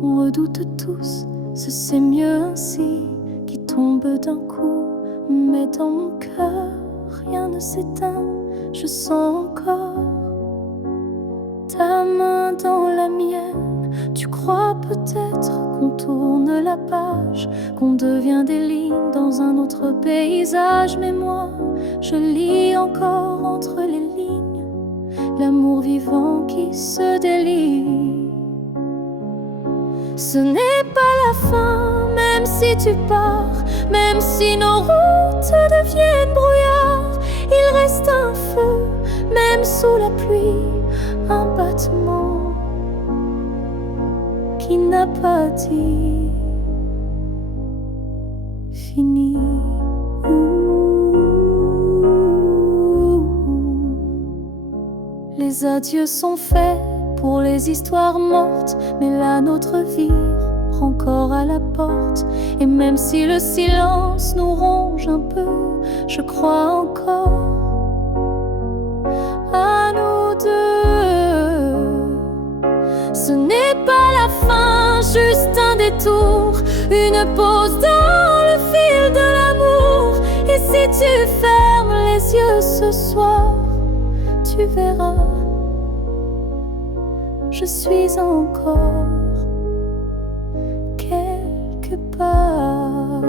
qu'on redoute tous, ce c'est mieux ainsi, qui tombe d'un coup. Mais dans mon cœur, rien ne s'éteint, je sens encore ta main dans la mienne. Tu crois peut-être qu'on tourne la page, qu'on devient des lignes dans un autre paysage. Mais moi, je lis encore entre les lignes l'amour vivant qui se délie. Ce n'est pas la fin, même si tu pars, même si nos routes deviennent brouillard. Il reste un feu, même sous la pluie, un battement qui n'a pas dit fini. Les adieux sont faits pour les histoires mortes, mais la nôtre vire prend corps à la porte. Et même si le silence nous ronge un peu, je crois encore à nous deux. Ce n'est pas la fin, juste un détour, une pause dans le fil de l'amour. Et si tu fermes les yeux ce soir, tu verras, je suis encore quelque part.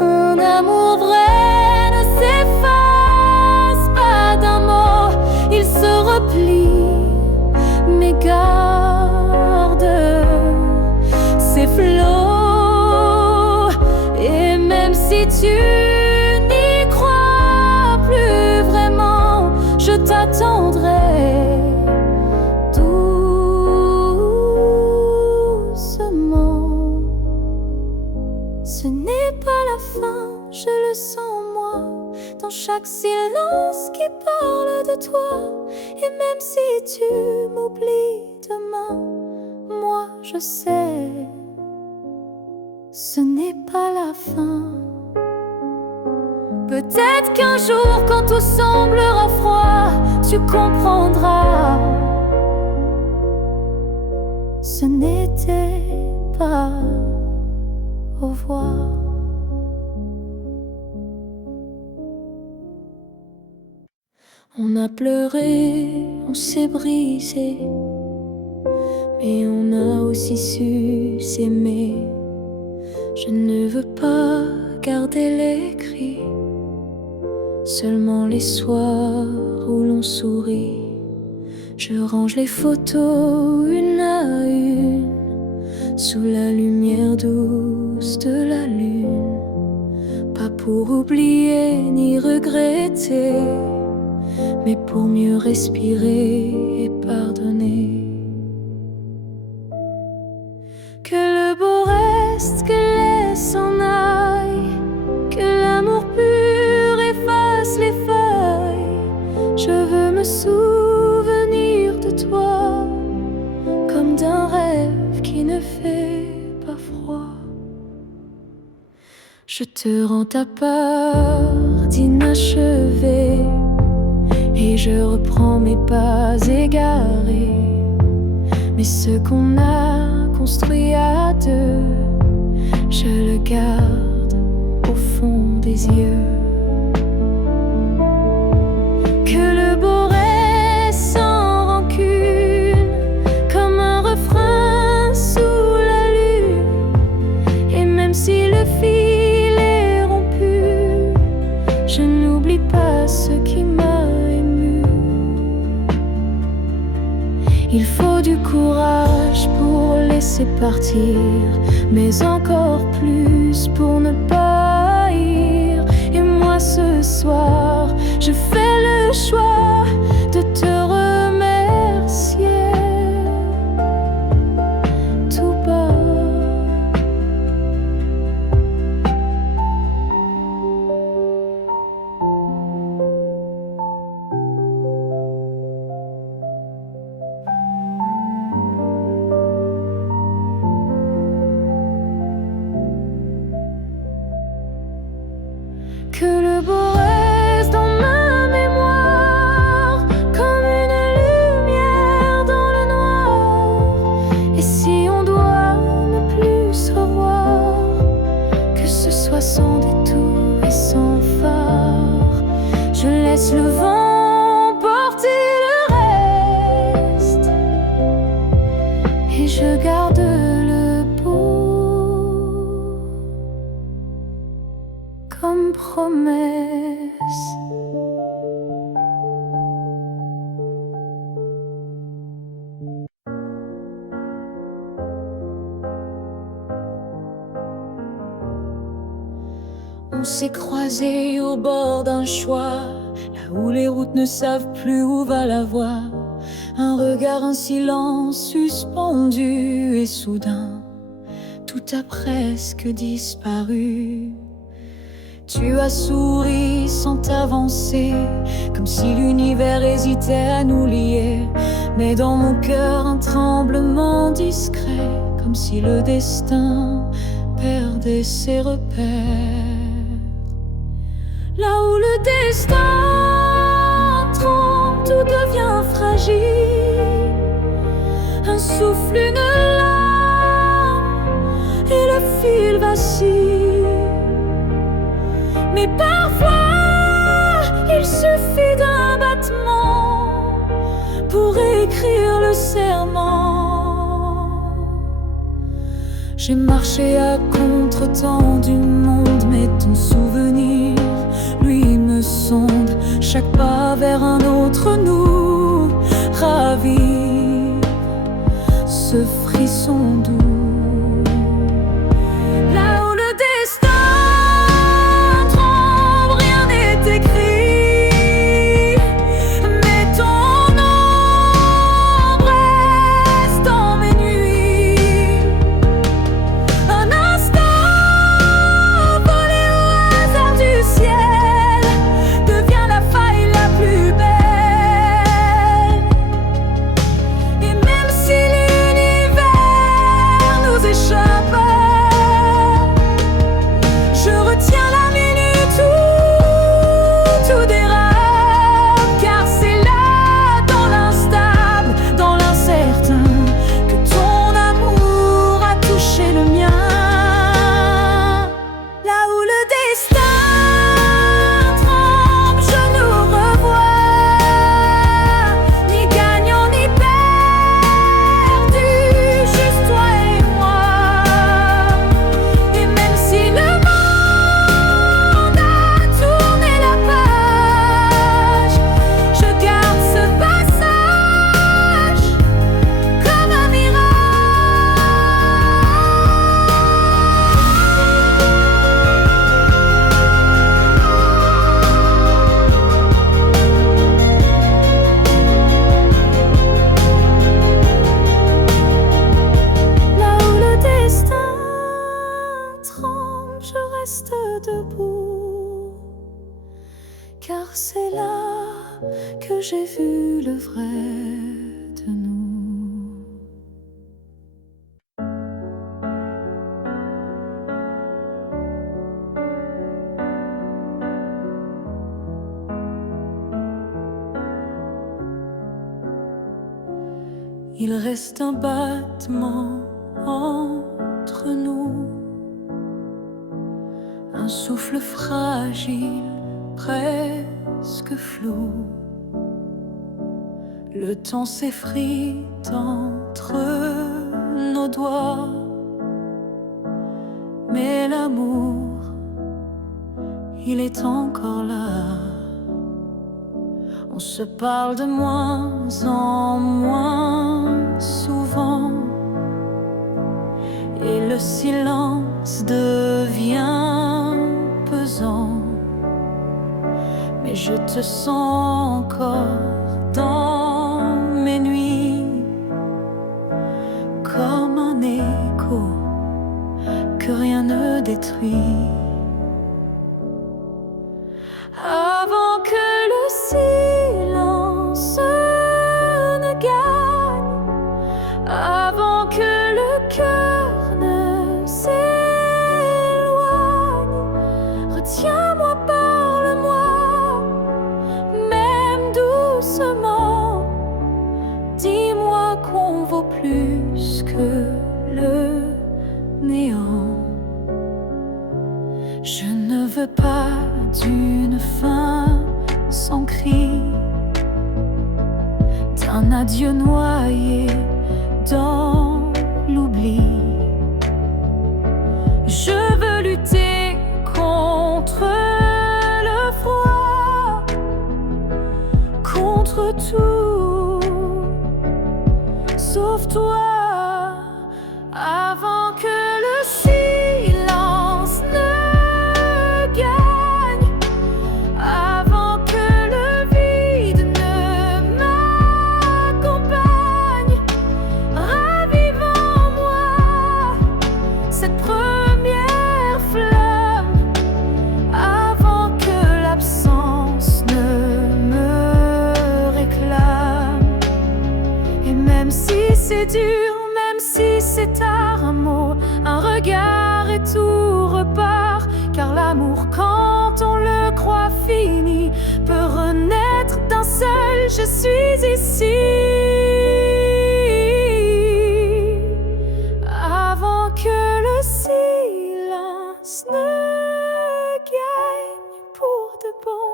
Un amour vrai ne s'efface pas d'un mot, il se replie, mais garde ses flots. Et même si tu n'y crois plus vraiment, je t'attendrai doucement. Ce n'est pas la fin, je le sens moi, dans chaque silence qui parle de toi. Et même si tu m'oublies demain, moi je sais, ce n'est pas la fin. Peut-être qu'un jour, quand tout semblera froid, tu comprendras, ce n'était pas au revoir. On a pleuré, on s'est brisé, mais on a aussi su s'aimer. Je ne veux pas garder les cris, seulement les soirs où l'on sourit. Je range les photos une à une, sous la lumière douce de la lune. Pas pour oublier ni regretter, mais pour mieux respirer et pardonner. Que le beau reste, que les s'en aille, que l'amour pur efface les feuilles. Je veux me souvenir de toi, comme d'un rêve qui ne fait pas froid. Je te rends ta part d'inachevé, et je reprends mes pas égarés. Mais ce qu'on a construit à deux, je le garde au fond des yeux. Que le beau reste sans rancune, comme un refrain sous la lune. Et même si le fil est rompu, je n'oublie pas ce qui m'a ému. Il faut du courage pour laisser partir, mais encore plus pour ne pas haïr. Et moi ce soir, je fais le choix de te remercier tout bas. Que le beau reste dans ma mémoire, comme une lumière dans le noir. Et si on doit et je garde le bout comme promesse. On s'est croisés au bord d'un choix, là où les routes ne savent plus où va la voie. Un regard, un silence suspendu, et soudain, tout a presque disparu. Tu as souri sans t'avancer, comme si l'univers hésitait à nous lier. Mais dans mon cœur, un tremblement discret, comme si le destin perdait ses repères. Là où le destin tremble, tout devient fragile. Un souffle, une larme, et le fil vacille. Mais parfois, il suffit d'un battement pour écrire le serment. J'ai marché à contre-temps du monde, mais ton souvenir, lui, me sonde. Chaque pas vers un autre nous ravive ce frisson doux. Là où le destin tremble, rien n'est écrit, mais ton ombre reste dans mes nuits. Un instant volé au hasard du ciel devient la faille la plus belle. Et même si l'univers nous échappe, je retiens la minute où tout dérape. Car c'est là, dans l'instable, dans l'incertain, que ton amour a touché le mien. Là où le destin tremble, je nous revois, ni gagnant ni perdu, juste toi et moi. Et même si le monde a tourné la page, je garde ce passage comme un Là où le destin tremble, je reste debout, car c'est là que j'ai vu le vrai de nous. Il reste un battement entre nous, un souffle fragile, presque flou. Le temps s'effrite entre nos doigts, mais l'amour, il est encore là. On se parle de moins en moins souvent, et le silence devient pesant. Mais je te sens encore dans mes nuits, comme un écho que rien ne détruit. Avant que le silence ne gagne, avant que le cœur ne s'éloigne, retiens-moi, parle-moi, même doucement. Dis-moi qu'on vaut plus que le néant. tout, sauf toi. Avant que le silence ne gagne, avant que le vide ne m'accompagne, ravive en moi cette première flamme, avant que l'absence ne me réclame. Et même si c'est dur, même si c'est tard, un mot, un regard et tout repart. Car l'amour, quand on le croit fini, peut renaître d'un seul je suis ici. Avant que le silence ne gagne pour de bon,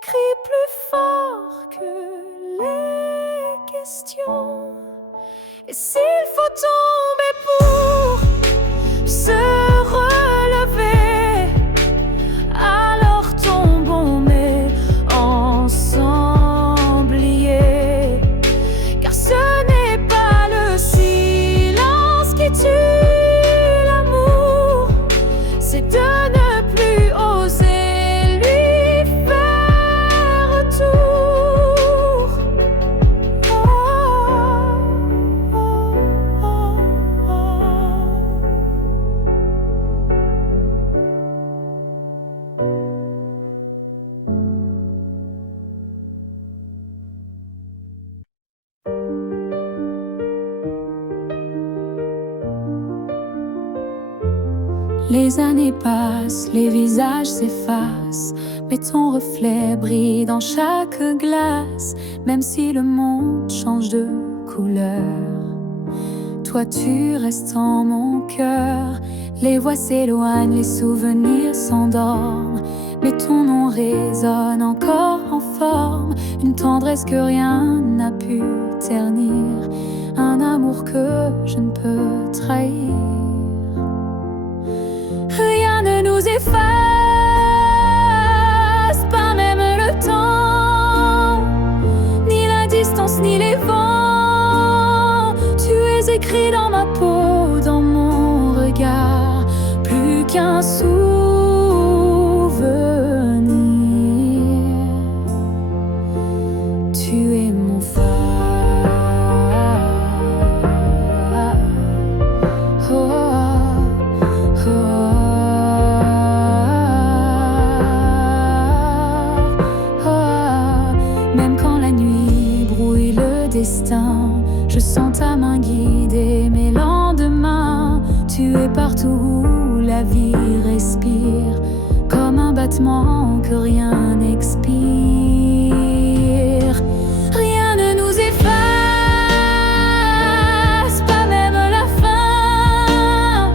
crie plus fort que les questions. Et s'il faut tomber pour se relever, alors tombons mais ensemble liés. Car ce n'est pas le silence qui tue l'amour, c'est de ne plus oser lui faire retour. Les années passent, les visages s'effacent, mais ton reflet brille dans chaque glace. Même si le monde change de couleur, toi tu restes en mon cœur. Les voix s'éloignent, les souvenirs s'endorment, mais ton nom résonne encore en forme. Une tendresse que rien n'a pu ternir, un amour que je ne peux trahir. Rien ne nous efface, pas même le temps, ni la distance, ni les vents. Tu es écrit dans ma peau, dans mon regard, plus qu'un souvenir. Tu es mon phare. Même quand la nuit brouille le destin, je sens ta main guider mes lendemains. Tu es partout où la vie respire, comme un battement que rien n'expire. Rien ne nous efface, pas même la fin,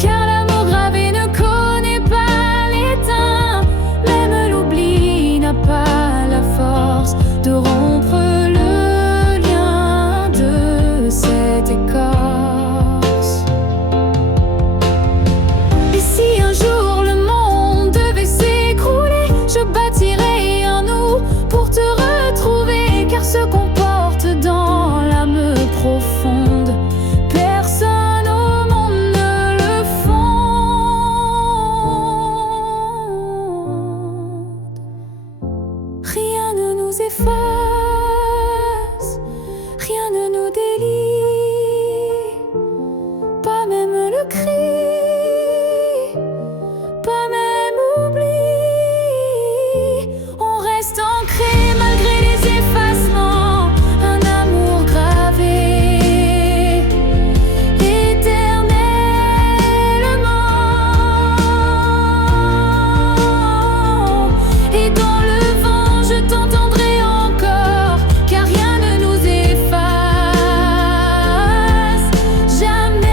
car l'amour gravé ne connaît pas l'étain. Même l'oubli n'a pas la force de rompre le lien de cette écorce. Et si un jour le monde devait s'écrouler, je bâtirai un nous pour te retrouver. Car ce qu'on porte dans l'âme profonde, personne au monde ne le fonde. Rien ne nous efface, rien ne nous délie, pas même le cri, pas même oubli. On reste ancré malgré les effacements, un amour gravé éternellement. Et dans le vent je t'entendrai encore, car rien ne nous efface jamais.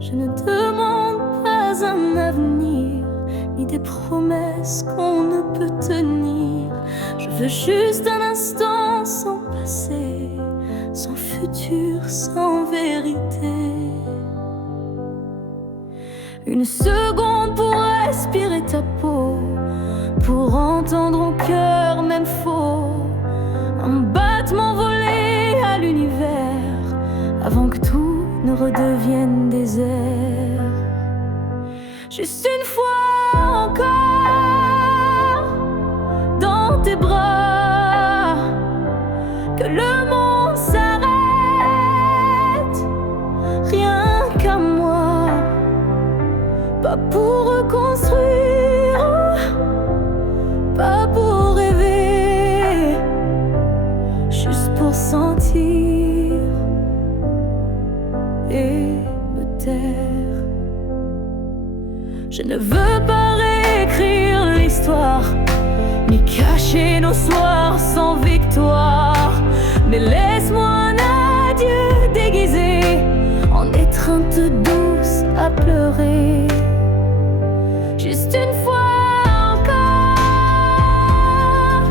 Je ne demande pas un avenir, ni des promesses qu'on ne peut tenir. Je veux juste un instant sans passé, sans futur, sans vérité. Une seconde pour respirer ta peau, pour entendre au cœur même faux, un battement volé à l'univers, avant que tout ne redevienne désert. Juste une fois encore, dans tes bras, que le monde s'arrête, rien qu'à moi, pas pour reconstruire, pas pour rêver, juste pour sentir et me taire. Je ne veux pas réécrire l'histoire, ni cacher nos soirs sans victoire, mais laisse-moi un adieu déguisé en étreinte douce à pleurer. Juste une fois encore,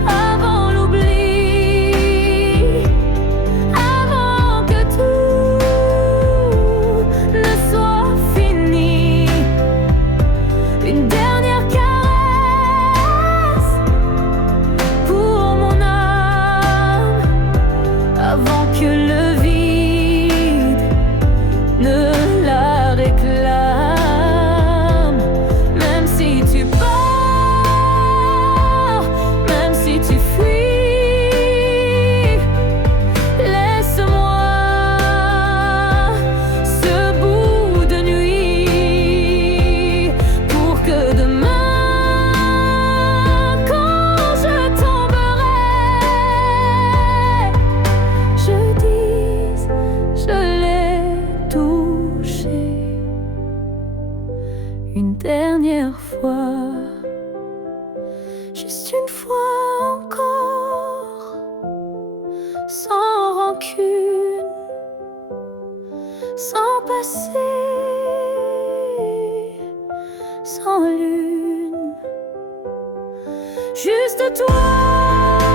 avant l'oubli, avant que tout ne soit fini. Une dernière caresse pour mon âme, avant que le vide ne la réclame. Même si tu pars, même si tu fuis, laisse-moi ce bout de nuit pour que demain, quand je tomberai, je dise je l'ai touché. Une dernière fois, juste une fois encore, sans rancune, sans passé, sans lune. Juste toi,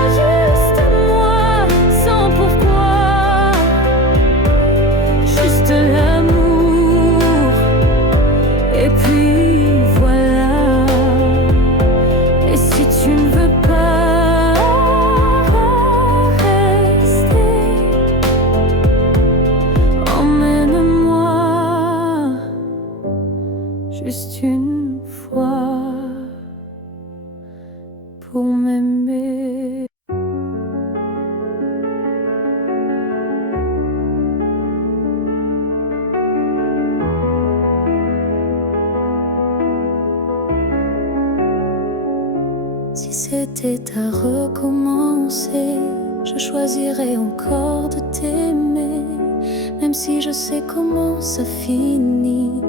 juste moi, sans pourquoi, juste l'amour. Et puis voilà. Et si tu ne veux pas rester, emmène-moi juste une fois pour m'aimer. Si c'était à recommencer, je choisirais encore de t'aimer. Même si je sais comment ça finit,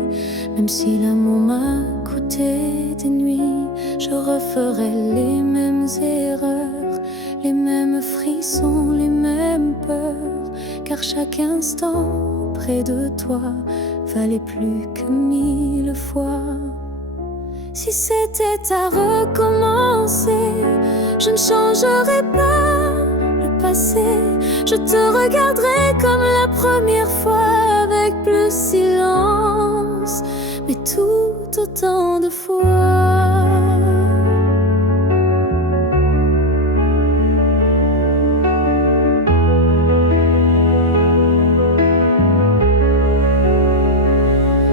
même si l'amour m'a coûté des nuits, je referais les mêmes erreurs, les mêmes frissons, les mêmes peurs. Car chaque instant près de toi valait plus que 1000 fois. Si c'était à recommencer, je ne changerais pas le passé. Je te regarderais comme la première fois, avec plus silence, mais tout autant de fois.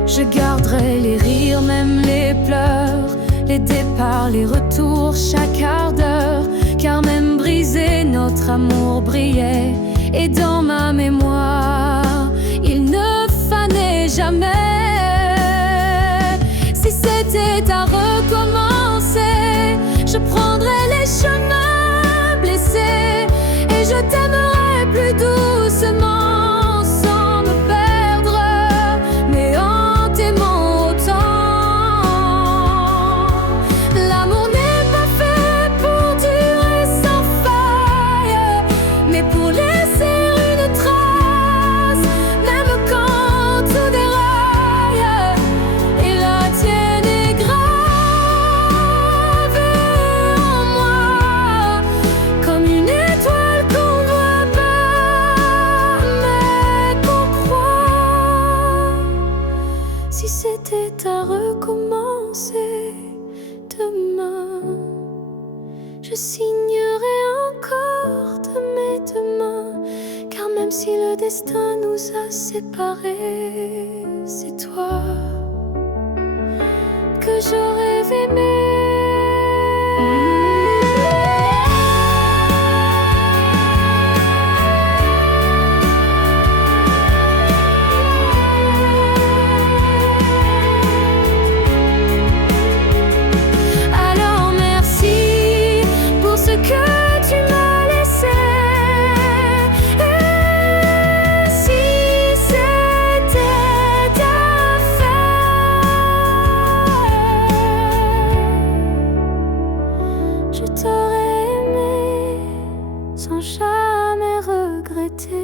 Je garderai les rires, même les pleurs, les départs, les retours, chaque quart d'heure. Car même brisé, notre amour brillait. Et dans ma mémoire, il ne fanait jamais. Si c'était à recommencer, je prendrais les chemins blessés, et je t'aimerais plus doucement. Pour laisser une trace. destin nous a séparés. C'est toi que je rêve aimer. Je t'aurais aimé sans jamais regretter.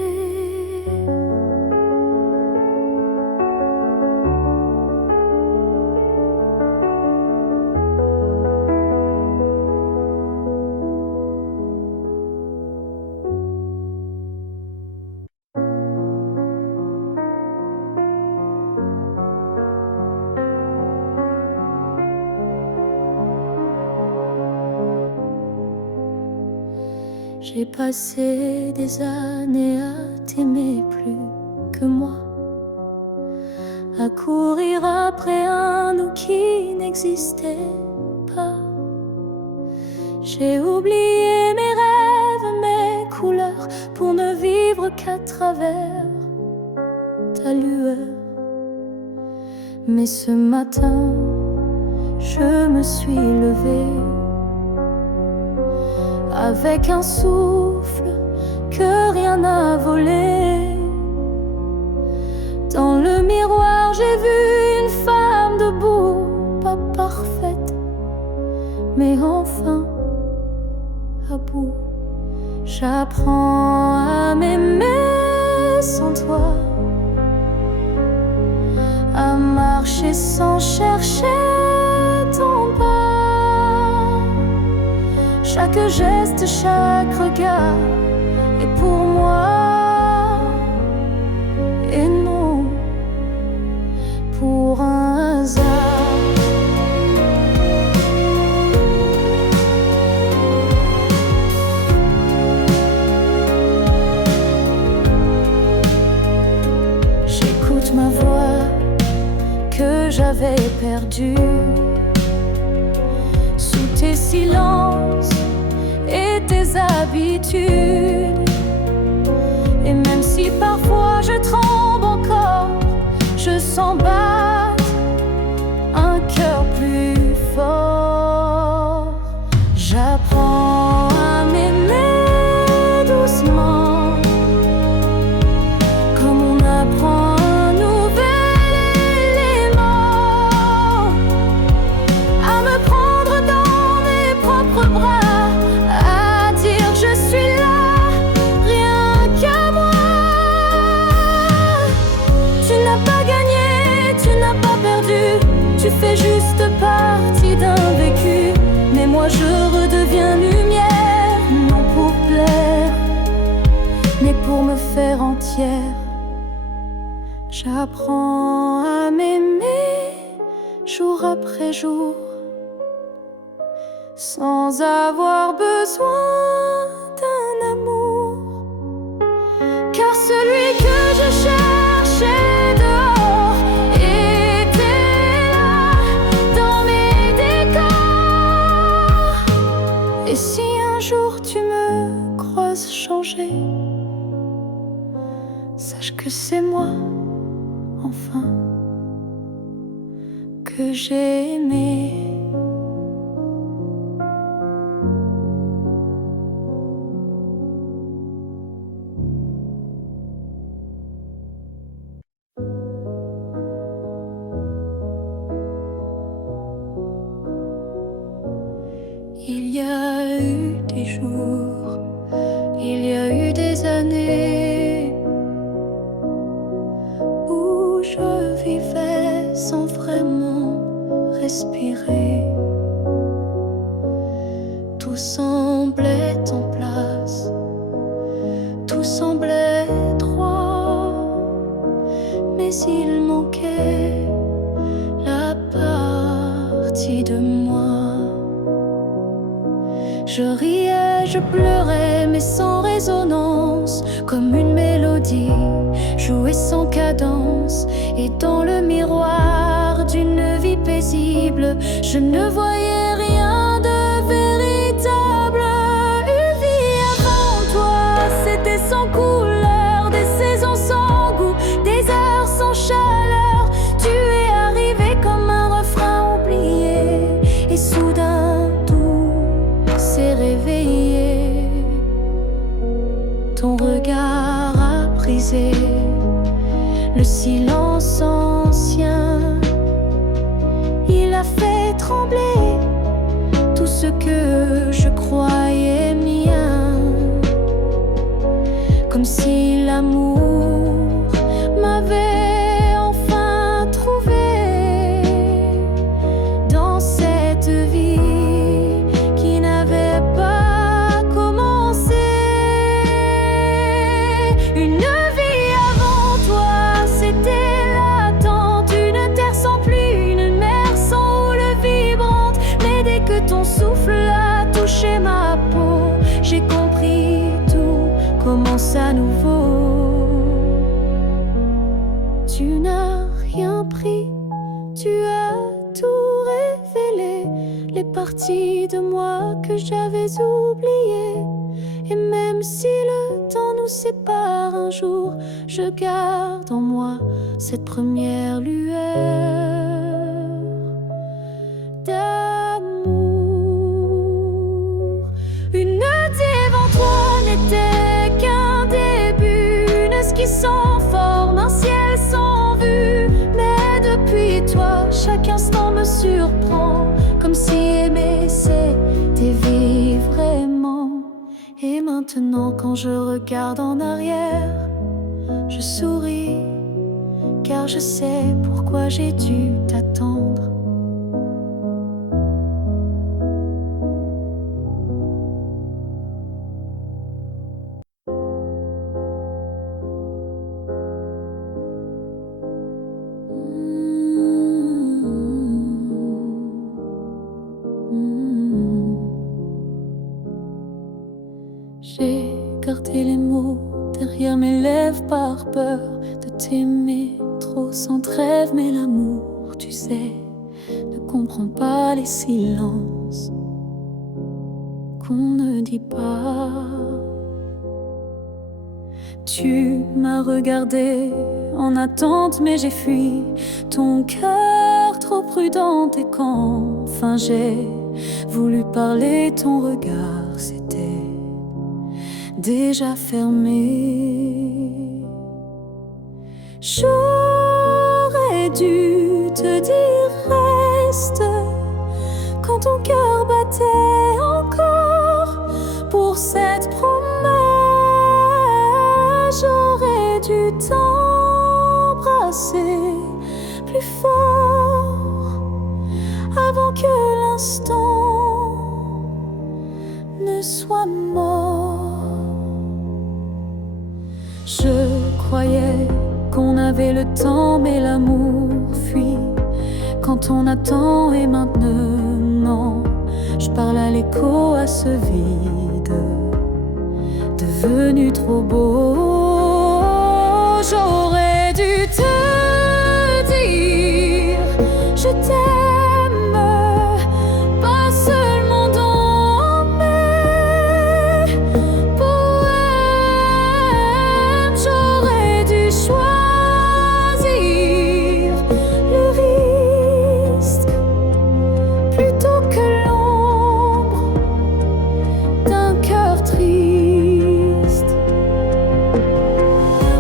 J'ai passé des années à t'aimer plus que moi, à courir après un nous qui n'existait pas. J'ai oublié mes rêves, mes couleurs, pour ne vivre qu'à travers ta lueur. Mais ce matin, je me suis levée avec un souffle que rien n'a volé. Dans le miroir, j'ai vu une femme debout, pas parfaite, mais enfin à bout. J'apprends à m'aimer sans toi, à marcher sans chercher ton pas. Chaque geste, chaque regard est pour moi, et non pour un hasard. J'écoute ma voix que j'avais perdue sous tes silences et tes habitudes. Et même si parfois je tremble encore, je sens battre un cœur plus fort. J'apprends à m'aimer doucement, comme on apprend un nouvel élément, à me prendre dans mes propres bras, à dire je suis là, rien qu'à moi. Tu n'as pas gagné, tu n'as pas perdu, tu fais juste partie d'un vécu. Mais moi je redeviens lumière, non pour plaire, mais pour me faire entière. J'apprends à m'aimer jour après jour, sans avoir besoin d'un amour. Car celui que je cherchais dehors était là, dans mes décors. Et si un jour tu me croises changer, sache que c'est moi, enfin, que j'ai aimé. Il y a eu des jours, il y a eu des années où je vivais sans vraiment respirer. Tout semblait en place, tout semblait droit, mais il manquait la partie de moi. Je riais, je pleurais, mais sans résonance. silence comme une mélodie jouée sans cadence. Et dans le miroir d'une vie paisible, je ne voyais rien de véritable. Une vie avant toi, c'était sans couleur, des saisons sans goût, des heures sans chaleur. Tu es arrivé comme un refrain oublié, et soudain tout s'est réveillé. Ton regard a brisé le silence ancien. Il a fait trembler tout ce que je croyais mien. Comme si l'amour m'avait enfin trouvé dans cette vie qui n'avait pas commencé. Une vie avant toi, c'était l'attente, une terre sans pluie, une mer sans houle vibrante. Mais dès que ton souffle a touché ma peau, j'ai compris tout commence à nouveau. Tu n'as rien pris, tu as tout révélé, les parties de moi que j'avais oubliées. Et même si le temps nous sépare un jour, je garde en moi cette première lueur d'amour. Une nuit devant toi n'était qu'un début, une esquisse sans forme, un ciel sans vue. Mais depuis toi, chaque instant me surprend, comme si aimer c'était vivre vraiment. Et maintenant quand je regarde en arrière, je souris, car je sais pourquoi j'ai dû t'attendre. J'ai gardé les mots derrière mes lèvres par peur de t'aimer trop sans trêve. Mais l'amour, tu sais, ne comprend pas les silences qu'on ne dit pas. Tu m'as regardé en attente, mais j'ai fui, ton cœur trop prudent. Et quand enfin j'ai voulu parler, ton regard c'était déjà fermé. J'aurais dû te dire reste quand ton cœur battait encore pour cette promesse. J'aurais dû t'embrasser plus fort avant que l'instant ne soit mort. Je croyais qu'on avait le temps, mais l'amour fuit quand on attend. Et maintenant, je parle à l'écho, à ce vide devenu trop beau. J'aurais dû te dire je t'aime, pas seulement dans mes poèmes. J'aurais dû choisir le risque plutôt que l'ombre d'un cœur triste.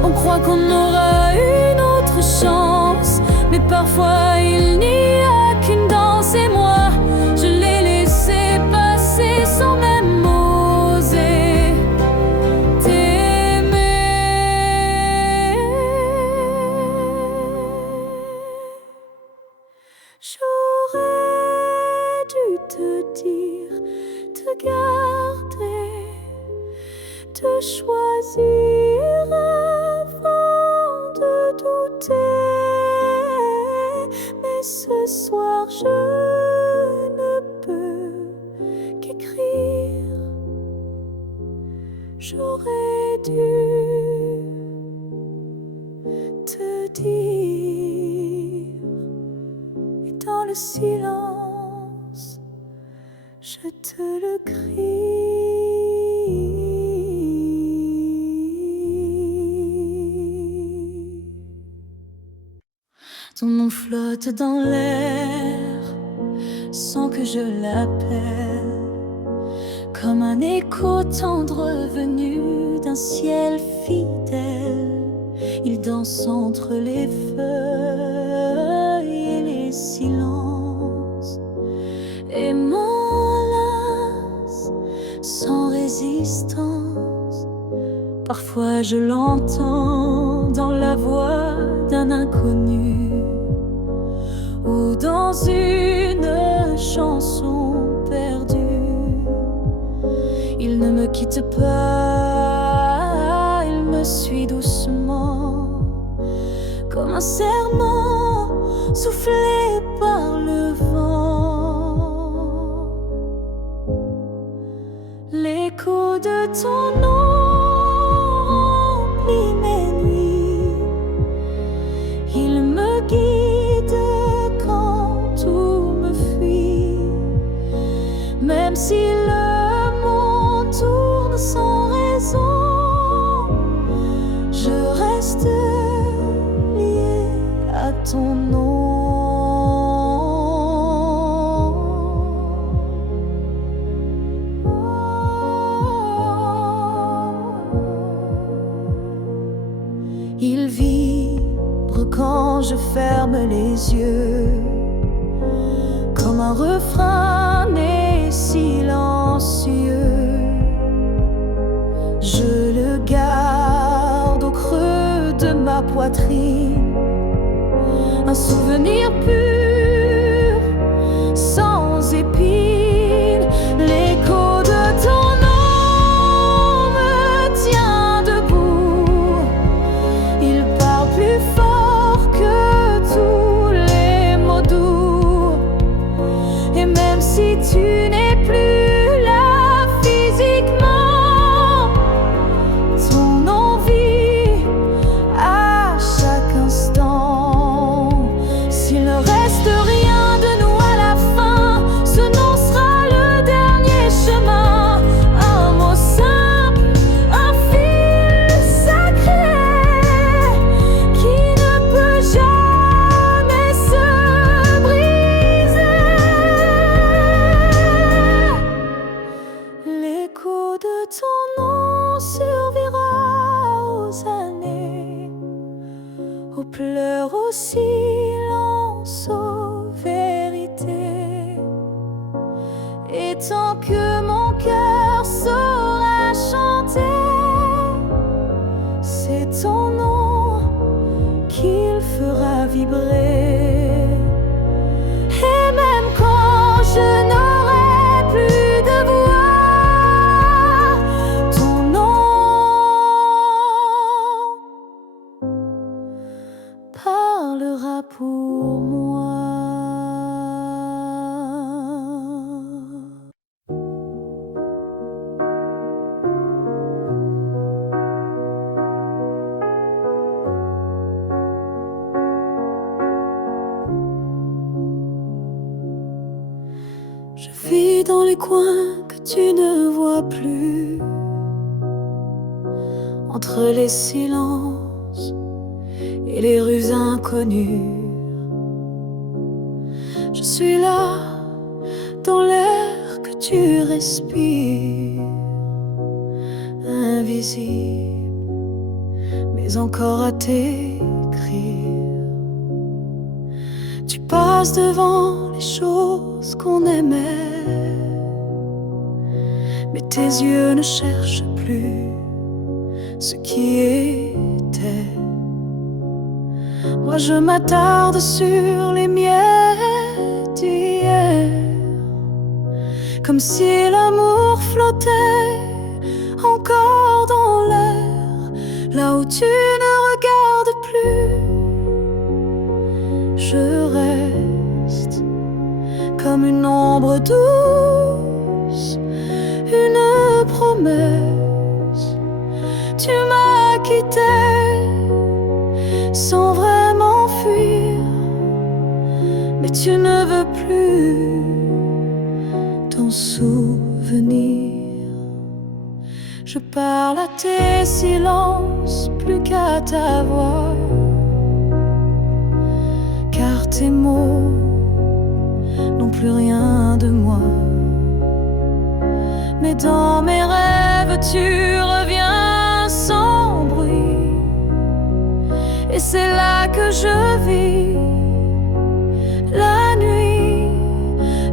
On croit qu'on aura une autre chance, mais parfois il n'y a qu'une danse. Et moi, je l'ai laissé passer sans même oser t'aimer. J'aurais dû te dire, te garder, te choisir avant de douter. Mais ce soir je ne peux qu'écrire. J'aurais dû te dire, et dans le silence, je te le crie. Ton nom flotte dans l'air sans que je l'appelle, comme un écho tendre venu d'un ciel fidèle. Il danse entre les feuilles et les silences et m'enlace sans résistance. Parfois je l'entends dans la voix d'un inconnu ou dans une chanson perdue. Il ne me quitte pas, il me suit doucement, comme un serment soufflé par le vent. L'écho de ton nom remplit mes nuits, il me guide quand tout me fuit. Même si le monde tourne sans raison, je reste lié à ton nom. Il vibre quand je ferme les yeux, comme un refrain né silencieux. Je le garde au creux de ma poitrine, un souvenir pur, sans épines. L'écho de ton nom me tient debout, il parle plus fort que tous les mots doux. Et même si tu n'es plus là physiquement, ton nom vit à chaque instant. S'il ne reste rien de nous à la fin, ce nom sera le dernier chemin. Un mot simple, un fil sacré qui ne peut jamais se briser. L'écho de ton nom survivra aux années, aux pleurs, aux silences, aux vérités. Et tant que mon cœur saura chanter, c'est ton nom qu'il fera vibrer. Et même quand je n'aurai plus de voix, ton nom parlera pour moi. Je vis dans les coins que tu ne vois plus, entre les silences et les rues inconnues. Je suis là dans l'air que tu respires, invisible, mais encore à t'écrire. Tu passes devant les choses qu'on aimait, mais tes yeux ne cherchent plus ce qui était. Moi je m'attarde sur les miettes d'hier, comme si l'amour flottait encore dans l'air, là où tu ne regardes plus. Je reste comme une ombre douce, une promesse. Tu m'as quitté sans vrai et tu ne veux plus t'en souvenir. Je parle à tes silences plus qu'à ta voix, car tes mots n'ont plus rien de moi. Mais dans mes rêves tu reviens sans bruit, et c'est là que je vis la nuit,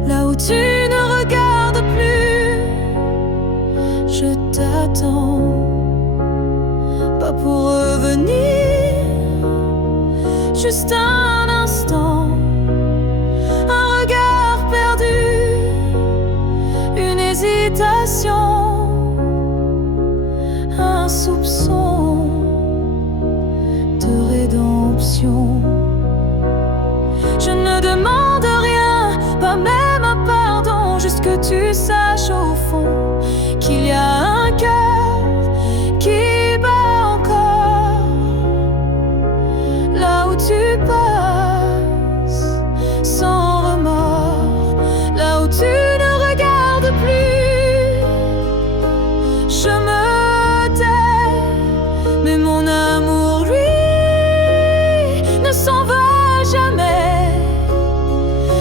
là où tu ne regardes plus. Je t'attends, pas pour revenir, juste un instant, un regard perdu, une hésitation, un soupçon de rédemption. Je ne demande rien, pas même un pardon, juste que tu saches au fond qu'il y a un cœur qui bat encore là où tu passes sans remords, là où tu ne regardes plus. Je me tais, mais mon amour, lui, ne s'en va jamais.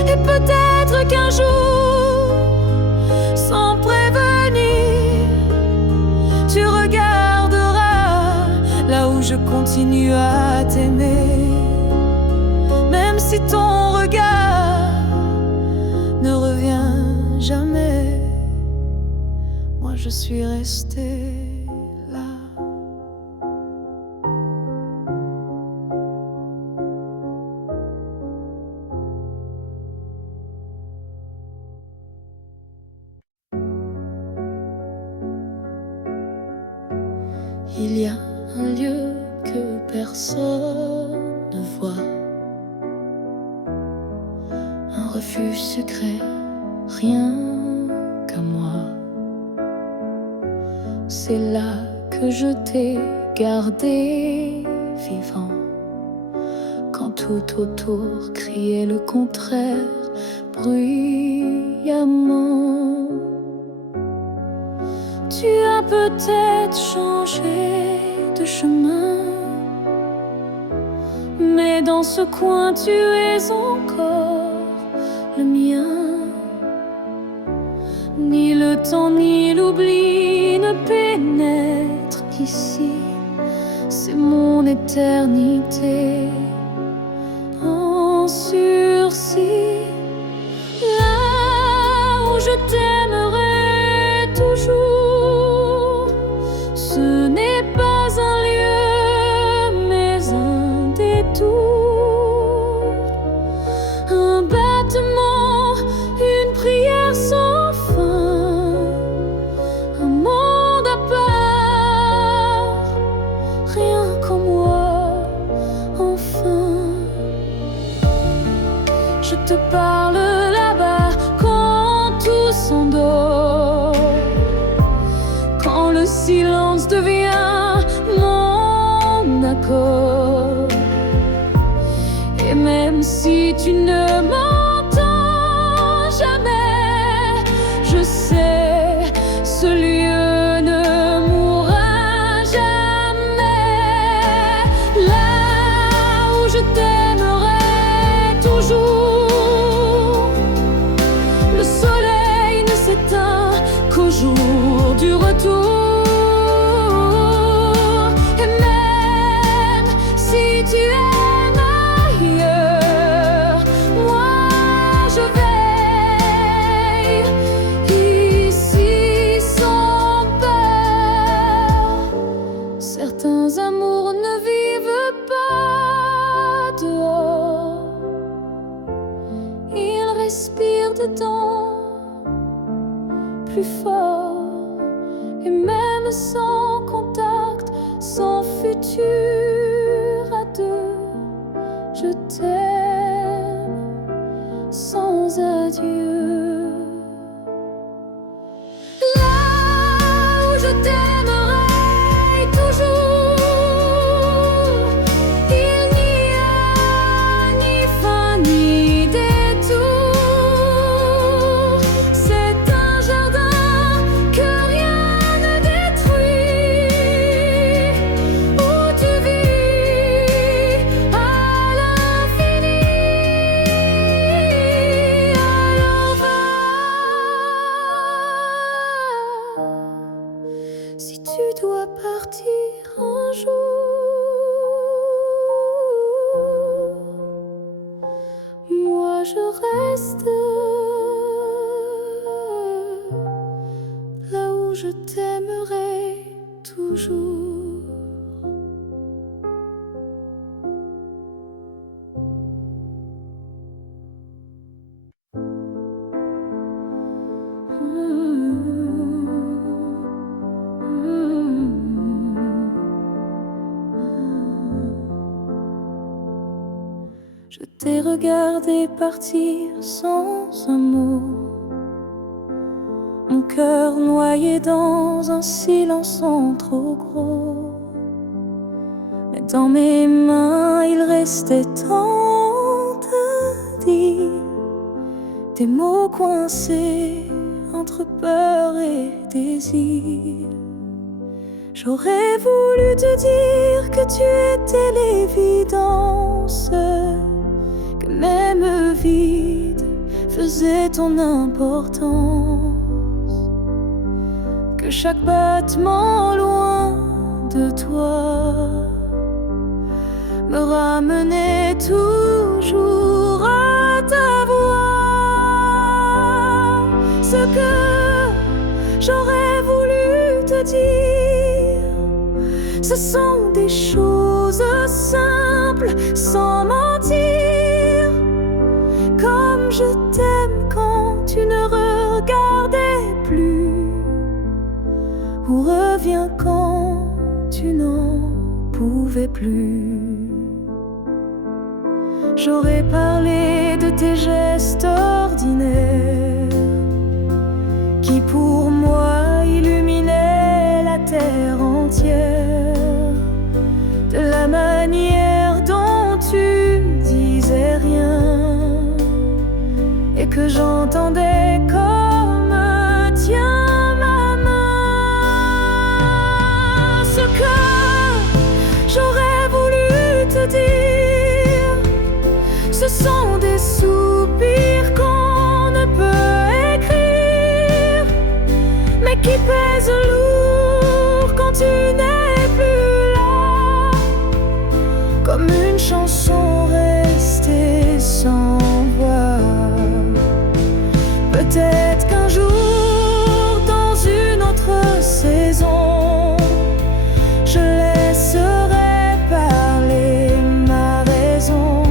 Et peut-être qu'un jour, sans prévenir, tu regarderas là où je continue à t'aimer. Même si ton regard ne revient jamais, moi je suis restée là. Il y a un lieu que personne ne voit, un refuge secret, rien qu'à moi. C'est là que je t'ai gardé vivant, quand tout autour criait le contraire bruyamment. Tu as peut-être changé de chemin, mais dans ce coin tu es encore le mien. Ni le temps ni l'oubli ne pénètrent ici, c'est mon éternité en sursis. Là où je t'aimerai toujours, ce n'est pas un lieu, mais un détour, un battement, une prière sans fin, un monde à part, rien qu'en moi, enfin. Je te parle là-bas quand tout s'endort, quand le silence devient mon accord. Et même si tu ne m'entends jamais, je sais, ce lieu ne mourra jamais. Là où je t'aimerai toujours, le soleil ne s'éteint qu'au jour du retour. Et même si tu aimes ailleurs, moi je veille ici sans peur. Certains amours ne vivent pas dehors, ils respirent dedans plus fort. Et même sans contact, sans futur à deux, je t'aime sans adieu. Là où je t'aimerai toujours, il n'y a ni fin ni début. je reste là où je t'aimerai toujours. Je t'ai regardé partir sans un mot, mon cœur noyé dans un silence trop gros. Mais dans mes mains il restait tant à dire, des mots coincés entre peur et désir. J'aurais voulu te dire que tu étais l'évidence, que même vide faisait ton importance, que chaque battement loin de toi me ramenait toujours à ta voix. Ce que j'aurais voulu te dire, ce sont des choses simples, sans mentir. Comme je t'aime quand tu ne regardais plus, ou reviens quand tu n'en pouvais plus. J'aurais parlé de tes gestes ordinaires qui pour moi illuminaient la terre entière, de la manière dont tu disais rien et que j'entendais comme tiens ma main. Ce que j'aurais voulu te dire, ce sont des soupirs qu'on ne peut écrire, mais qui pèsent lourd quand tu n'es plus là, comme une chanson restée sans voix. Peut-être qu'un jour, dans une autre saison, je laisserai parler ma raison.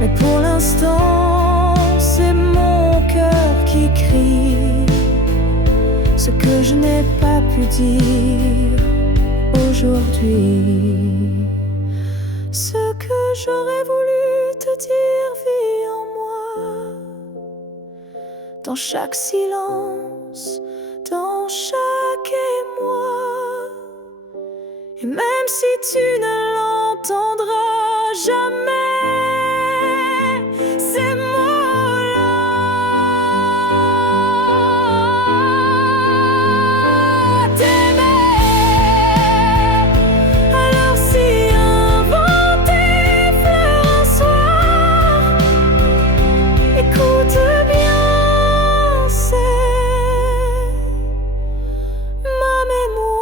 Mais pour l'instant, c'est mon cœur qui crie ce que je n'ai pas pu dire aujourd'hui. Ce que j'aurais voulu te dire vit en moi, dans chaque silence, dans chaque émoi. Et même si tu ne l'entendras jamais, ces mots-là, t'aimer. Alors si un vent t'effleure un soir, écoute bien, c'est ma mémoire.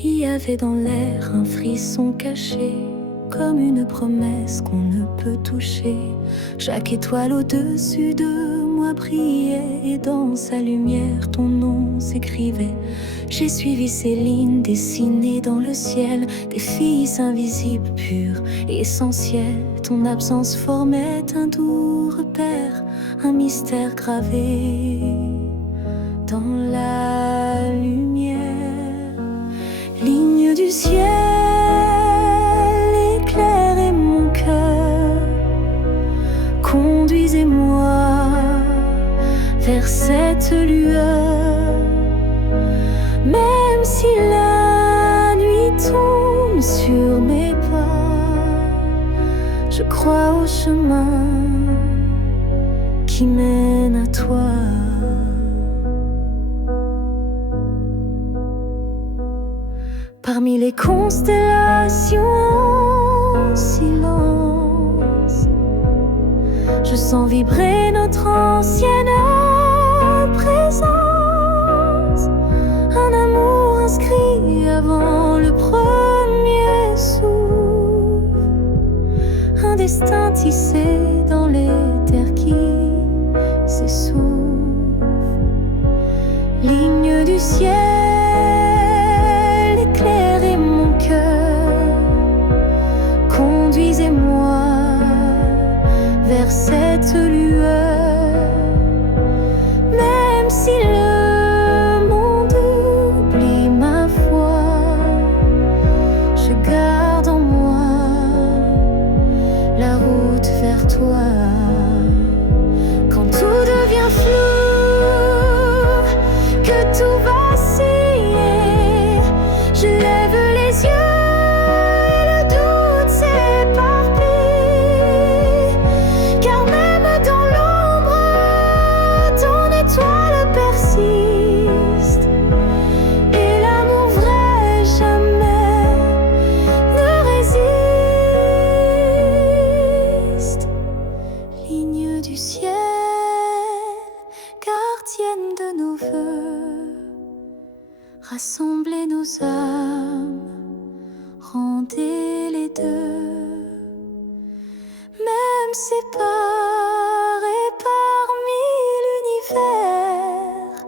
Il y avait dans l'air un frisson caché, comme une promesse qu'on ne peut toucher. Chaque étoile au-dessus de moi brillait, et dans sa lumière ton nom s'écrivait. J'ai suivi ces lignes dessinées dans le ciel, des filles invisibles, pures et essentielles. Ton absence formait un doux repère, un mystère gravé dans la lumière. Ligne du ciel, éclairez mon cœur, conduisez-moi vers cette lueur. Même si la nuit tombe sur mes pas, je crois au chemin qui mène à toi. Parmi les constellations en silence, je sens vibrer notre ancienne présence. Un amour inscrit avant le premier souffle, un destin tissé dans les terres qui s'essoufflent. Ligne du ciel, éclairez mon cœur, conduisez-moi vers cette lueur. Même si le monde oublie ma foi, je garde en moi la route vers toi. Quand tout devient flou, que tout vacille, je lève les yeux et le doute s'éparpille. Car même dans l'ombre, ton étoile persiste, et l'amour vrai jamais ne résiste. Ligne du ciel, gardienne de nos voeux, rassemblez nos âmes, rendez les deux. Même séparés parmi l'univers,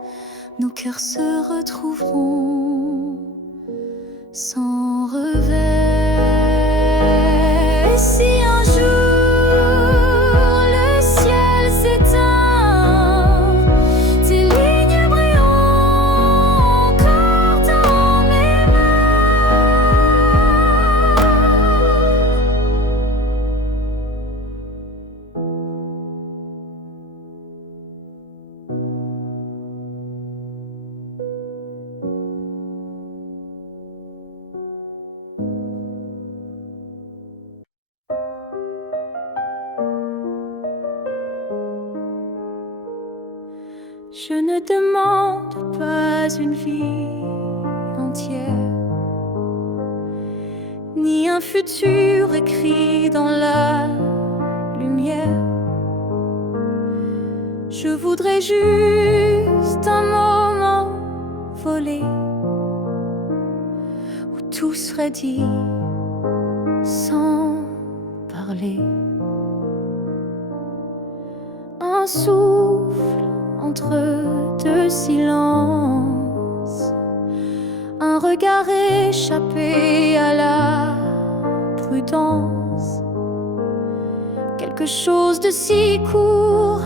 nos cœurs se retrouveront sans revers. Et si un jour le ciel s'éteint, tes lignes brilleront encore dans mes Je ne demande pas une vie entière, ni un futur écrit dans la lumière. Je voudrais juste un moment volé, où tout serait dit sans parler. Un souffle entre deux silences, un regard échappé à la prudence. Quelque chose de si court,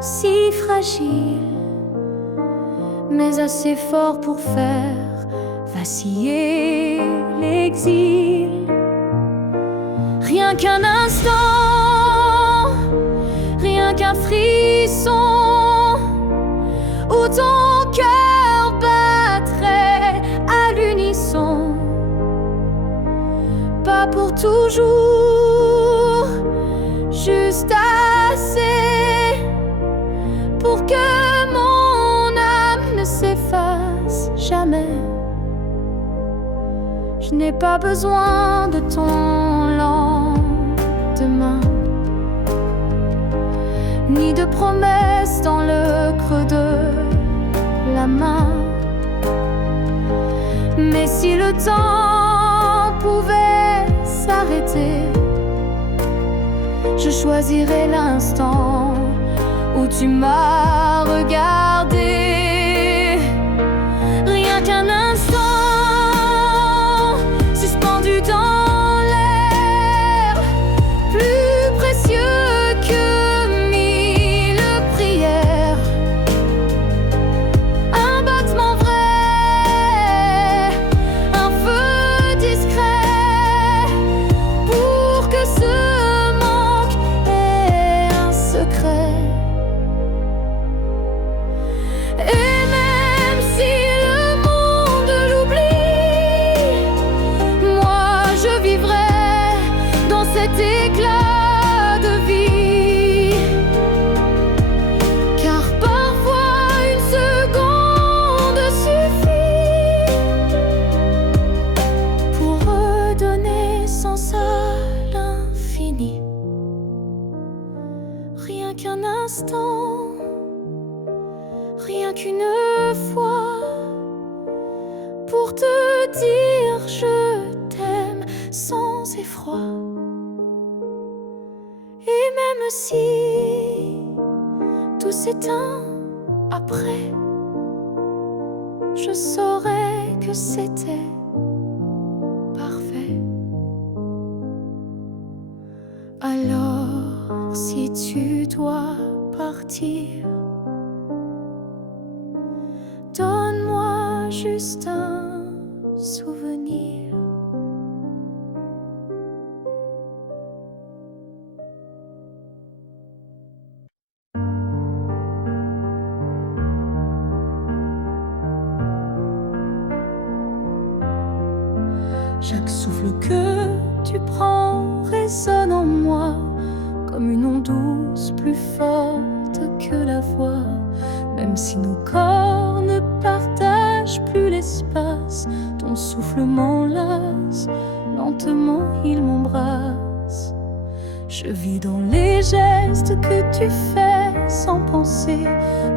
si fragile, mais assez fort pour faire vaciller l'exil. Rien qu'un instant, rien qu'un frisson, où ton cœur battrait à l'unisson. Pas pour toujours, juste assez pour que mon âme ne s'efface jamais. Je n'ai pas besoin de ton lendemain, ni de promesses dans le creux de la main. Mais si le temps pouvait s'arrêter, je choisirais l'instant où tu m'as regardé. Rien qu'un instant, suspendu dans l'air, plus précieux que mille prières. Un battement vrai, un feu discret, pour que ce manque ait un secret. me dire je t'aime sans effroi. Et même si tout s'éteint après, je saurais que c'était parfait. Alors si tu dois partir, donne-moi juste un souvenir. Chaque souffle que tu prends résonne en moi comme une onde douce, plus forte que la voix. Même si nos corps ne partagent plus l'espace, ton souffle m'enlace, lentement il m'embrasse. Je vis dans les gestes que tu fais sans penser,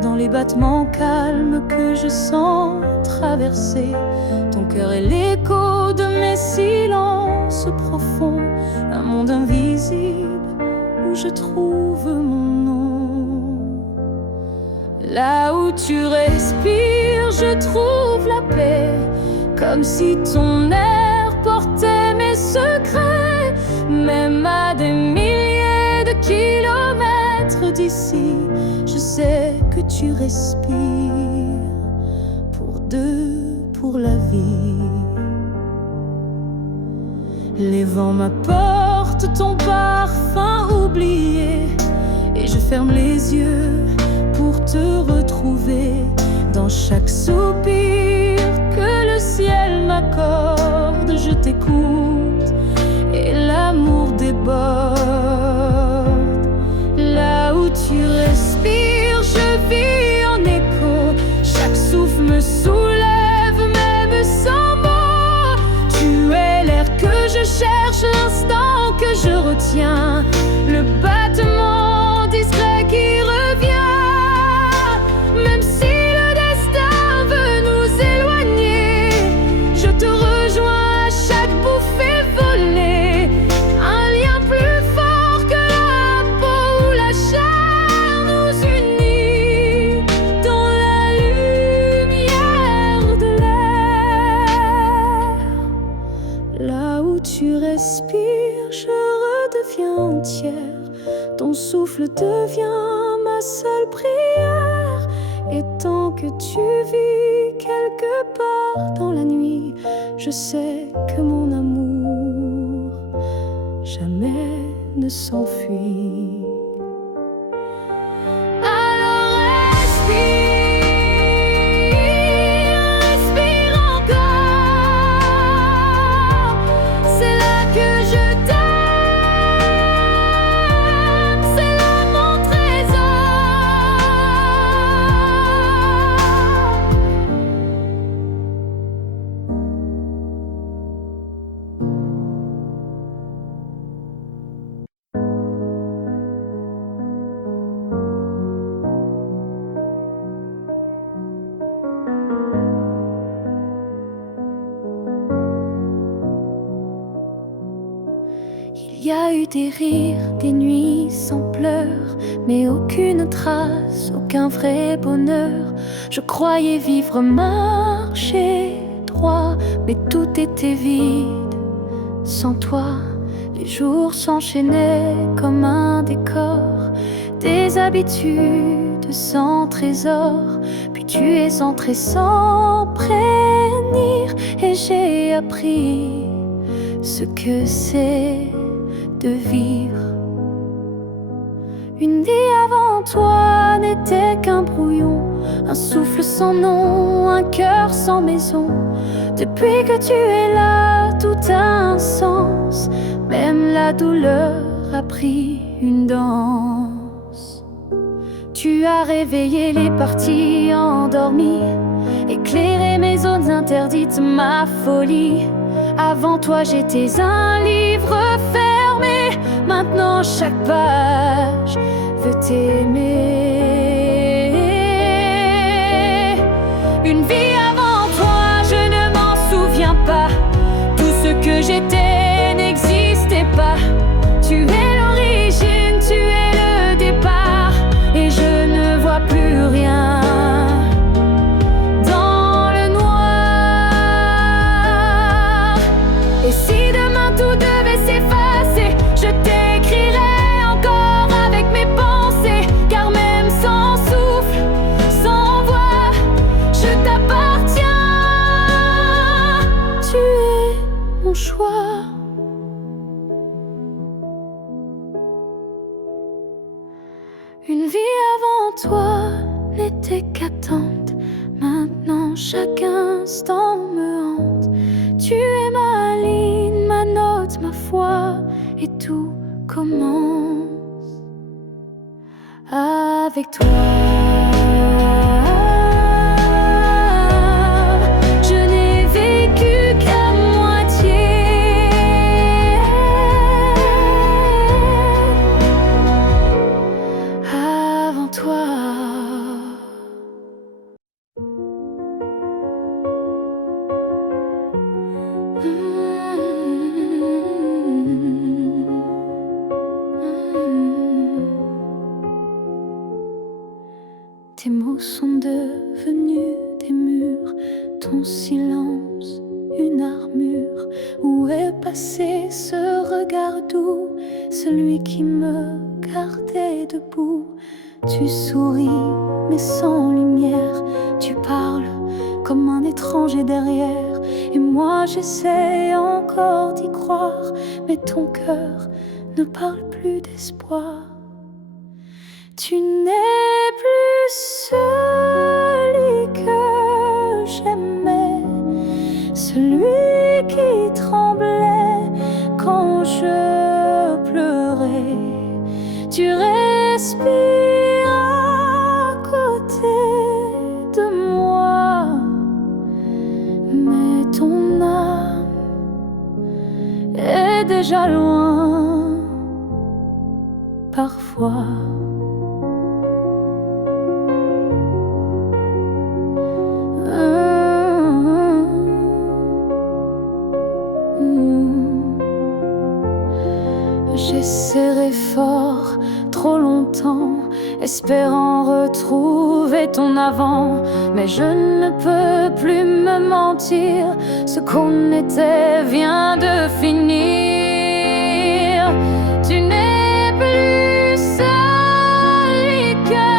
dans les battements calmes que je sens traverser. Ton cœur est l'écho de mes silences profonds, un monde invisible où je trouve mon nom. Là où tu respires, je trouve la paix, comme si ton air portait mes secrets. Même à des milliers de kilomètres d'ici, je sais que tu respires pour deux, pour la vie. Les vents m'apportent ton parfum oublié, et je ferme les yeux pour te retrouver. Dans chaque soupir que le ciel m'accorde, je t'écoute et l'amour déborde. Là où tu respires, je vis en écho. Chaque souffle me soulève, même sans mots. Tu es l'air que je cherche, l'instant que je retiens, le battement discret qui revient. Même si le destin veut nous éloigner, je te rejoins à chaque bouffée volée. Un lien plus fort que la peau ou la chair nous unit dans la lumière de l'air. Là où tu respires, je redeviens entière. Ton souffle devient ma seule prière. Et tant que tu vis quelque part dans la nuit, je sais que mon amour jamais ne s'enfuit. Alors respire, respire encore. C'est là que je t'aime, c'est là mon trésor. Il y a eu des rires, des nuits sans pleurs, mais aucune trace, aucun vrai bonheur. Je croyais vivre, marcher droit, mais tout était vide. Sans toi, les jours s'enchaînaient comme un décor, des habitudes sans trésor. Puis tu es entré sans prévenir, et j'ai appris ce que c'est de vivre. Une vie avant toi n'était qu'un brouillon, un souffle sans nom, un cœur sans maison. Depuis que tu es là, tout a un sens, même la douleur a pris une danse. Tu as réveillé les parties endormies, éclairé mes zones interdites, ma folie. Avant toi j'étais un livre fermé, maintenant chaque page veut t'aimer. Une vie avant toi, je ne m'en souviens choix. Une vie avant toi n'était qu'attente. Maintenant chaque instant me hante. Tu es ma ligne, ma note, ma foi, et tout commence avec toi. Tes mots sont devenus des murs, ton silence une armure. Où est passé ce regard doux, celui qui me gardait debout? Tu souris mais sans lumière, tu parles comme un étranger derrière. Et moi j'essaie encore d'y croire, mais ton cœur ne parle plus d'espoir. Tu n'es plus celui que j'aimais, celui qui tremblait quand je pleurais. Tu respires à côté de moi, mais ton âme est déjà loin parfois. J'ai serré fort trop longtemps, espérant retrouver ton avant. Mais je ne peux plus me mentir, ce qu'on était vient de finir. Tu n'es plus celui que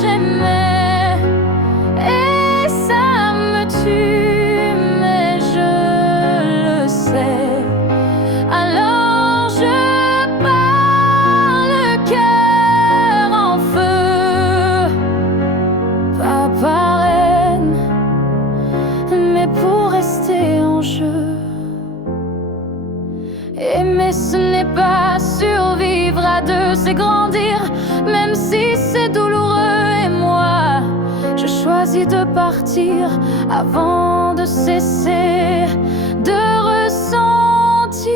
j'aimais, et ça me tue, mais je le sais. Alors je pars le cœur en feu, pas par haine, mais pour rester en jeu. Aimer ce n'est pas survivre à deux, c'est grandir, même si c'est douloureux. Et moi, je choisis de partir avant de cesser de ressentir.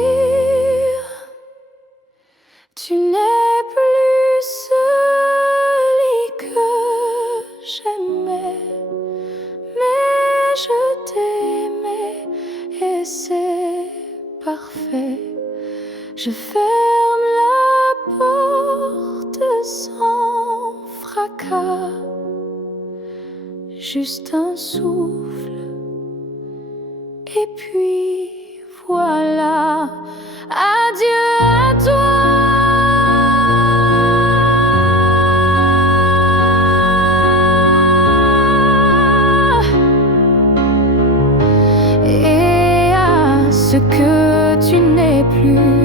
Tu n'es plus celui que j'aimais, mais je t'aimais et c'est parfait. Je ferme la porte sans fracas, juste un souffle, et puis voilà. Adieu à toi. Et à ce que tu n'es plus.